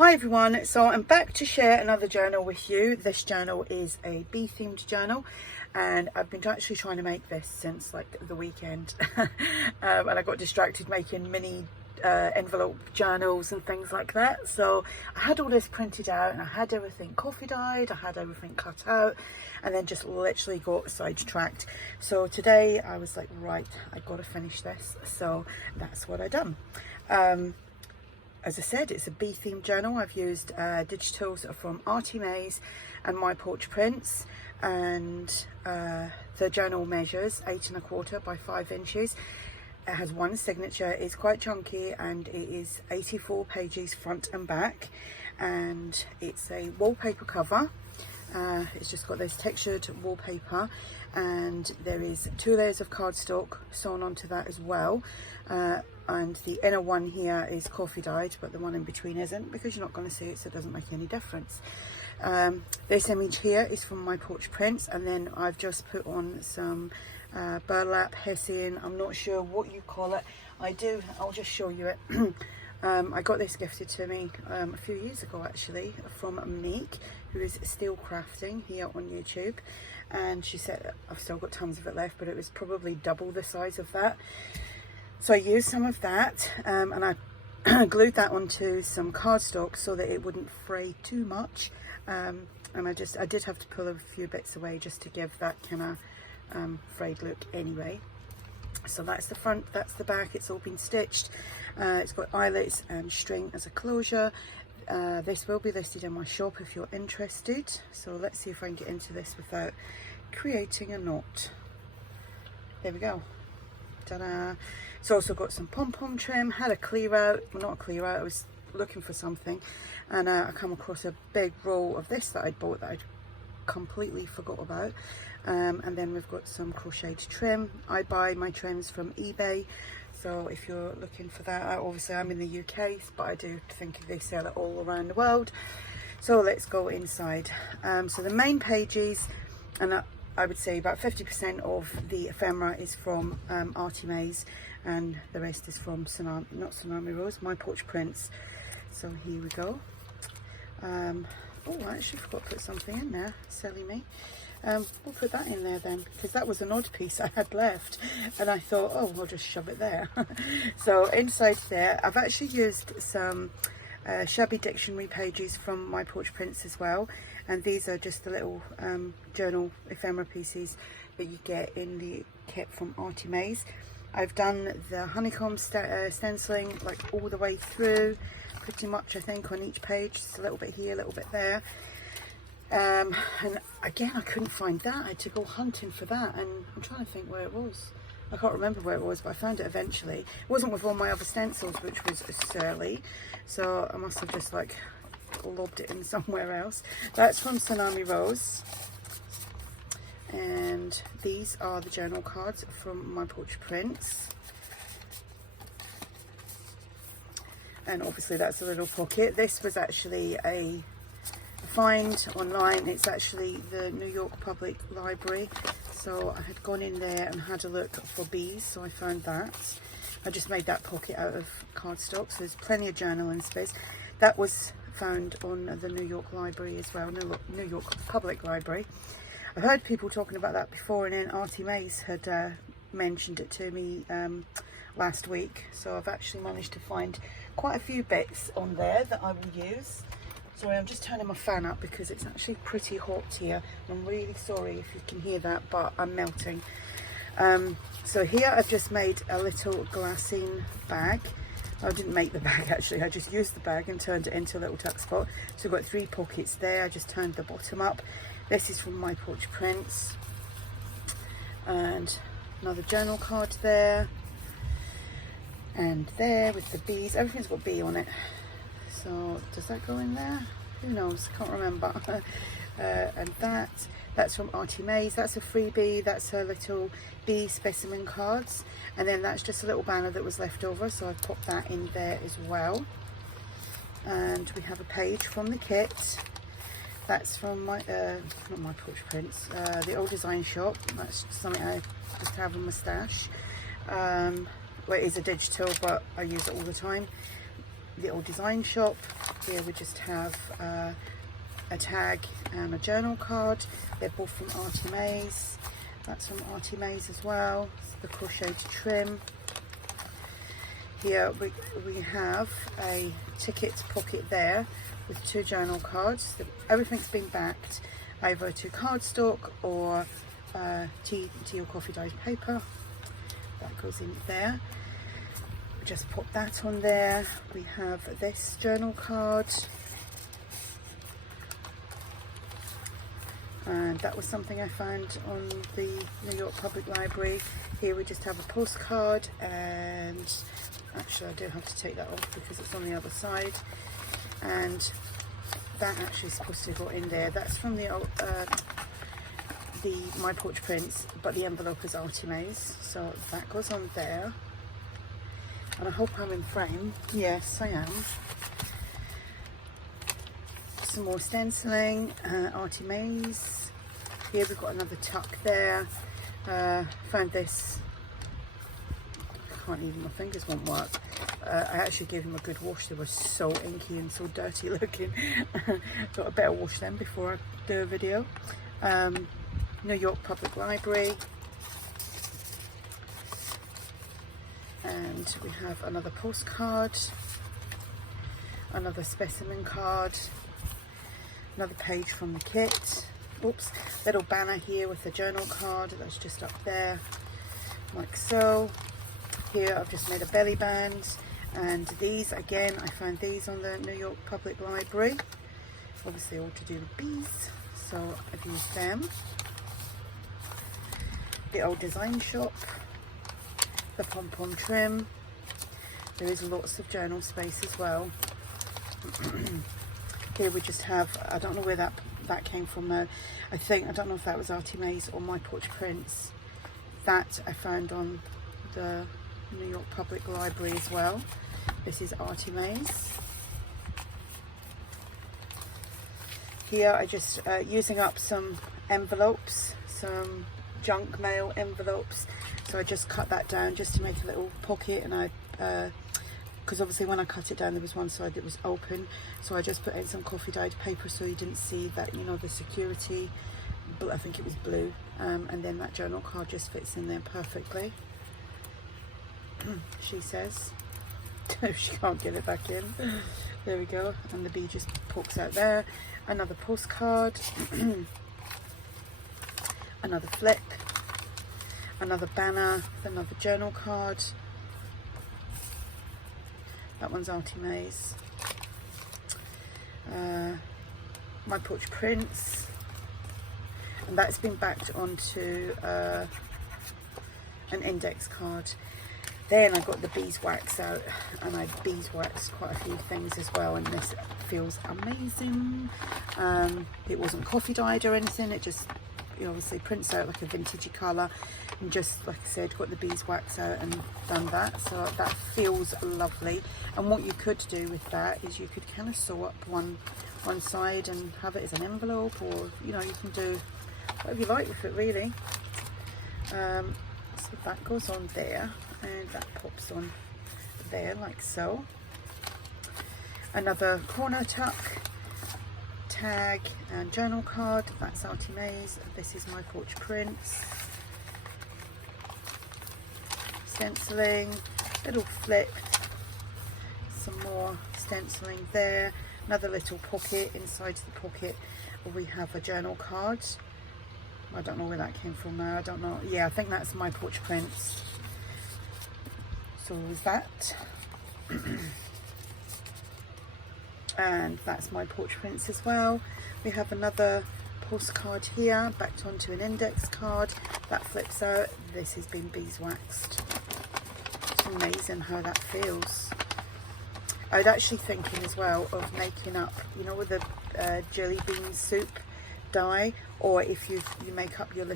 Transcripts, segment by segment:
Hi everyone, so I'm back to share another journal with you. This journal is a bee themed journal and I've been actually trying to make this since like the weekend and I got distracted making mini envelope journals and things like that. So I had all this printed out and I had everything coffee dyed, I had everything cut out, and then just literally got sidetracked. So today I was like, right, I gotta finish this. So that's what I done. As I said, it's a bee themed journal. I've used digitals from ARTYmaze and My Porch Prints, and the journal measures 8 1/4 by 5 inches. It has one signature, it's quite chunky, and it is 84 pages front and back, and it's a wallpaper cover. It's just got this textured wallpaper, and there is 2 layers of cardstock sewn onto that as well, and the inner one here is coffee dyed, but the one in between isn't, because you're not going to see it, so it doesn't make any difference. This image here is from My Porch Prints, and then I've just put on some burlap, hessian, I'm not sure what you call it. I'll just show you it. I got this gifted to me a few years ago actually from Monique, who is still crafting here on YouTube, and she said I've still got tons of it left, but it was probably double the size of that. So I used some of that and I glued that onto some cardstock so that it wouldn't fray too much, and I did have to pull a few bits away just to give that kind of frayed look anyway. So that's the front, that's the back, it's all been stitched. It's got eyelets and string as a closure. This will be listed in my shop if you're interested. So let's see if I can get into this without creating a knot. There we go. Ta-da! It's also got some pom-pom trim, had a clear out, well, not a clear out, I was looking for something, and I come across a big roll of this that I'd bought that I'd completely forgot about. And then we've got some crocheted trim. I buy my trims from eBay, so if you're looking for that, obviously I'm in the UK, but I do think they sell it all around the world. So let's go inside. So the main pages, and I would say about 50% of the ephemera is from ARTYmaze, and the rest is from Tsunami, not Tsunami Rose, My Porch Prints. So here we go. Oh, I actually forgot to put something in there, silly me. We'll put that in there then, because that was an odd piece I had left, and I thought, oh, I'll just shove it there. So inside there, I've actually used some shabby dictionary pages from My Porch Prints as well, and these are just the little journal ephemera pieces that you get in the kit from ARTYmaze. I've done the honeycomb stenciling like all the way through, pretty much I think on each page, just a little bit here, a little bit there. And again, I couldn't find that. I had to go hunting for that, and I'm trying to think where it was. I can't remember where it was, but I found it eventually. It wasn't with all my other stencils, which was surly, so I must have just like lobbed it in somewhere else. That's from Tsunami Rose, and these are the journal cards from My Porch Prints. And obviously that's a little pocket. This was actually a find online. It's actually the New York Public Library, so I had gone in there and had a look for bees, so I found that. I just made that pocket out of cardstock, so there's plenty of journaling space. That was found on the New York Library as well, New York Public Library. I've heard people talking about that before, and then ARTYmaze had mentioned it to me last week, so I've actually managed to find quite a few bits on there that I will use. Sorry, I'm just turning my fan up because it's actually pretty hot here. I'm really sorry if you can hear that, but I'm melting. So here I've just made a little glassine bag. I didn't make the bag actually, I just used the bag and turned it into a little tuck spot. So I've got 3 pockets there. I just turned the bottom up. This is from My Porch Prints, and another journal card there, and there with the bees. Everything's got bee on it. So does that go in there? Who knows? Can't remember. And that's from ARTYmaze. That's a freebie. That's her little bee specimen cards. And then that's just a little banner that was left over, so I've popped that in there as well. And we have a page from the kit. That's from my not My Porch Prints, the Old Design Shop. That's something I just have in my stash. Well, it is a digital, but I use it all the time. little design shop. Here we just have a tag and a journal card. They're both from ARTYmaze. That's from ARTYmaze as well. It's the crocheted trim. Here we have a ticket pocket there with 2 journal cards. Everything's been backed either to cardstock or tea or coffee dyed paper. That goes in there. Just put that on there. We have this journal card, and that was something I found on the New York Public Library. Here we just have a postcard, and actually I do have to take that off because it's on the other side, and that actually is supposed to go in there. That's from the My Porch Prints, but the envelope is ARTYmaze, so that goes on there. And I hope I'm in frame. Yes, I am. Some more stenciling, ARTYmaze. Here we've got another tuck there. Found this. I can't even, my fingers won't work. I actually gave them a good wash. They were so inky and so dirty looking. Thought I better wash them before I do a video. New York Public Library. And we have another postcard, another specimen card, another page from the kit. Oops, little banner here with the journal card that's just up there, like so. Here I've just made a belly band, and these again, I found these on the New York Public Library, obviously all to do with bees, so I've used them. The old design shop. The pom-pom trim. There is lots of journal space as well. Here we just have, I don't know where that came from though. I don't know if that was ARTYmaze or My Porch Prints. That I found on the New York Public Library as well. This is ARTYmaze. Here I just using up some envelopes, some junk mail envelopes. So I just cut that down just to make a little pocket, and because obviously when I cut it down there was one side that was open, so I just put in some coffee dyed paper so you didn't see that, you know, the security, I think it was blue, and then that journal card just fits in there perfectly. She says. She can't get it back in. There we go, and the bee just pokes out there. Another postcard. Another flip. Another banner, another journal card. That one's ARTYmaze. My Porch Prints, and that's been backed onto an index card. Then I got the beeswax out, and I beeswaxed quite a few things as well, and this feels amazing. It wasn't coffee dyed or anything, it just, you know, obviously prints out like a vintagey colour, and just like I said, got the beeswax out and done that, so that feels lovely. And what you could do with that is you could kind of sew up one side and have it as an envelope, or you know, you can do whatever you like with it really. So that goes on there, and that pops on there like so. Another corner tuck, tag and journal card. That's ARTYmaze. This is My Porch Prints. Stenciling, little flip, some more stenciling there. Another little pocket. Inside the pocket we have a journal card. I don't know where that came from now. I don't know. Yeah, I think that's My Porch Prints. So is that. And that's My Porch Prints as well. We have another postcard here, backed onto an index card. That flips out. This has been beeswaxed. It's amazing how that feels. I was actually thinking as well of making up, you know, with the jelly bean soup dye, or if you make up your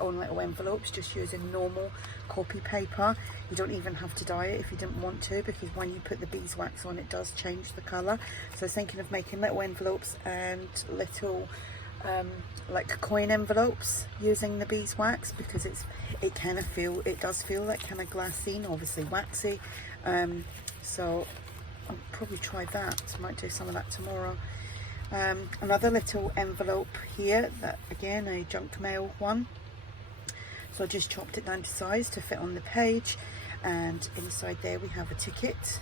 own little envelopes just using normal copy paper. You don't even have to dye it if you didn't want to, because when you put the beeswax on it does change the colour. So I was thinking of making little envelopes and little like coin envelopes using the beeswax, because it does feel like kind of glassine, obviously waxy. So I'll probably try that. Might do some of that tomorrow. Another little envelope here, that again a junk mail one. So I just chopped it down to size to fit on the page, and inside there we have a ticket.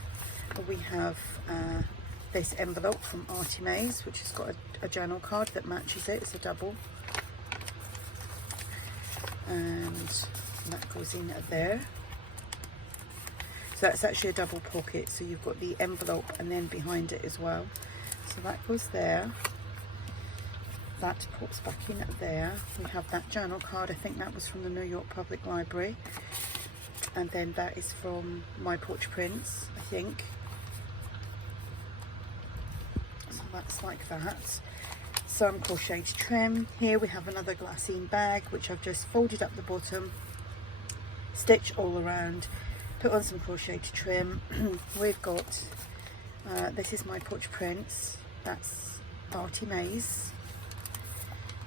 We have this envelope from ARTYmaze, which has got a journal card that matches it. It's a double, and that goes in there. So that's actually a double pocket, so you've got the envelope and then behind it as well. So that goes there, that pops back in there. We have that journal card, I think that was from the New York Public Library, and then that is from My Porch Prints, I think. So that's like that. Some crocheted trim. Here we have another glassine bag, which I've just folded up the bottom, stitched all around, put on some crocheted trim. We've got, this is My Porch Prints, that's ARTYmaze.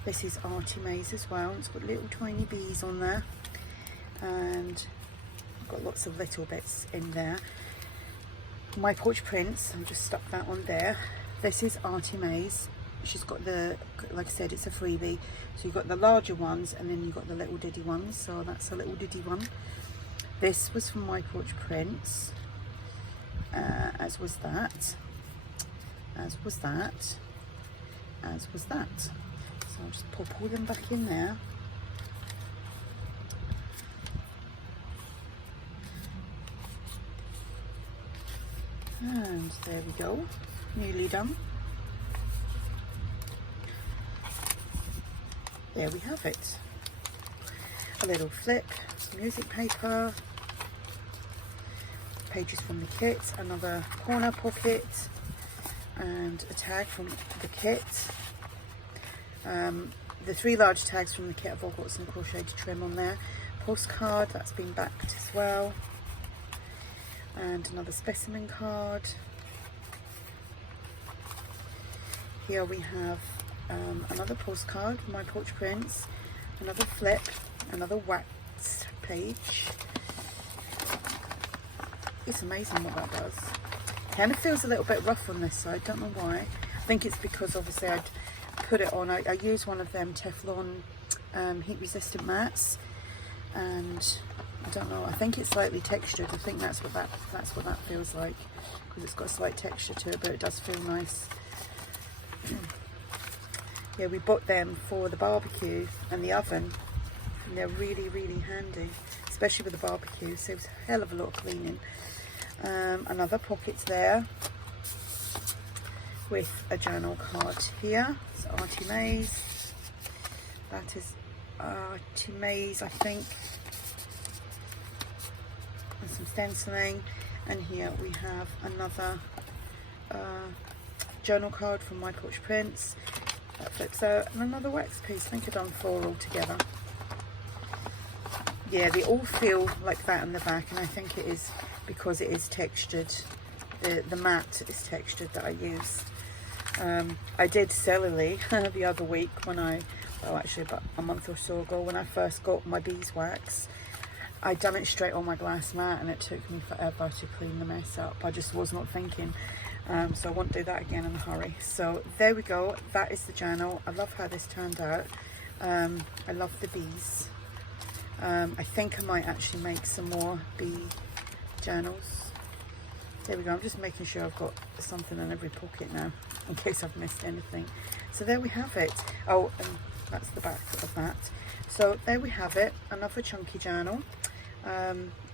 This is ARTYmaze as well. It's got little tiny bees on there, and I've got lots of little bits in there. My Porch Prints, I've just stuck that on there. This is ARTYmaze. She's got the, like I said, it's a freebie. So you've got the larger ones, and then you've got the little diddy ones. So that's a little diddy one. This was from My Porch Prints, as was that, as was that, as was that. So I'll just pop all them back in there. And there we go, nearly done. There we have it. A little flip, some music paper, pages from the kit, another corner pocket, and a tag from the kit. The 3 large tags from the kit have all got some crocheted trim on there. Postcard, that's been backed as well. And another specimen card. Here we have another postcard, My Porch Prints, another flip, another wax page. It's amazing what that does. Kind of feels a little bit rough on this side, don't know why. I think it's because obviously I'd put it on, I use one of them Teflon heat resistant mats, and I don't know, I think it's slightly textured. I think that's what that feels like, because it's got a slight texture to it, but it does feel nice. Yeah, we bought them for the barbecue and the oven, and they're really, really handy, especially with the barbecue. Saves a hell of a lot of cleaning. Another pocket there with a journal card here. It's ARTYmaze. That is ARTYmaze, I think. And some stenciling. And here we have another journal card from My Porch Prints. That flips out, and another wax piece. I think I've done 4 altogether. Yeah, they all feel like that in the back, and I think it is because it is textured. The mat is textured that I used. I did cellularly the other week when actually about a month or so ago, when I first got my beeswax. I done it straight on my glass mat, and it took me forever to clean the mess up. I just was not thinking. So I won't do that again in a hurry. So there we go, that is the journal. I love how this turned out. I love the bees. I think I might actually make some more bee journals. There we go, I'm just making sure I've got something in every pocket now, in case I've missed anything. So there we have it. Oh, and that's the back of that. So there we have it, another chunky journal.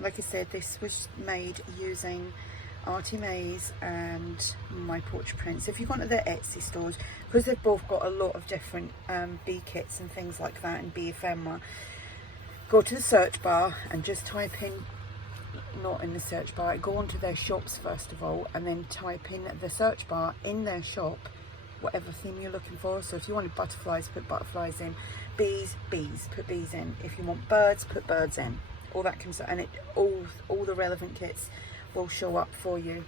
Like I said, this was made using ARTYmaze and My Porch Prints. If you go to their Etsy stores, because they've both got a lot of different bee kits and things like that, and bee ephemera, go to the search bar and just type in, not in the search bar, go onto their shops first of all, and then type in the search bar in their shop whatever theme you're looking for. So if you wanted butterflies, put butterflies in. Bees, bees, put bees in. If you want birds, put birds in. All that comes out, and it all the relevant kits will show up for you.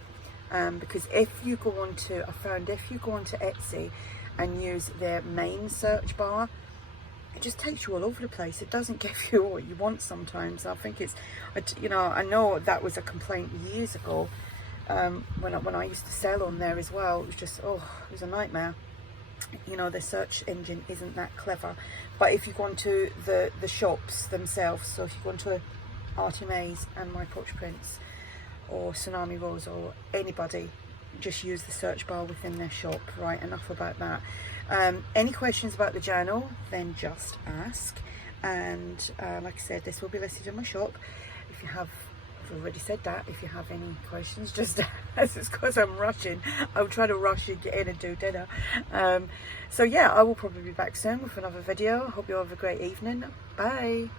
Because if you go onto, I found if you go onto Etsy and use their main search bar, it just takes you all over the place. It doesn't give you what you want sometimes. I think it's, you know, I know that was a complaint years ago when I used to sell on there as well, it was just, oh, it was a nightmare. You know, the search engine isn't that clever. But if you go onto the shops themselves, so if you go onto ARTYmaze and My Porch Prints or Tsunami Rose or anybody, just use the search bar within their shop. Right, enough about that. Any questions about the journal, then just ask. And like I said, this will be listed in my shop. If you have, I've already said that, if you have any questions, just ask. It's because I'm rushing. I'm trying to rush and get in and do dinner. So yeah, I will probably be back soon with another video. I hope you all have a great evening. Bye.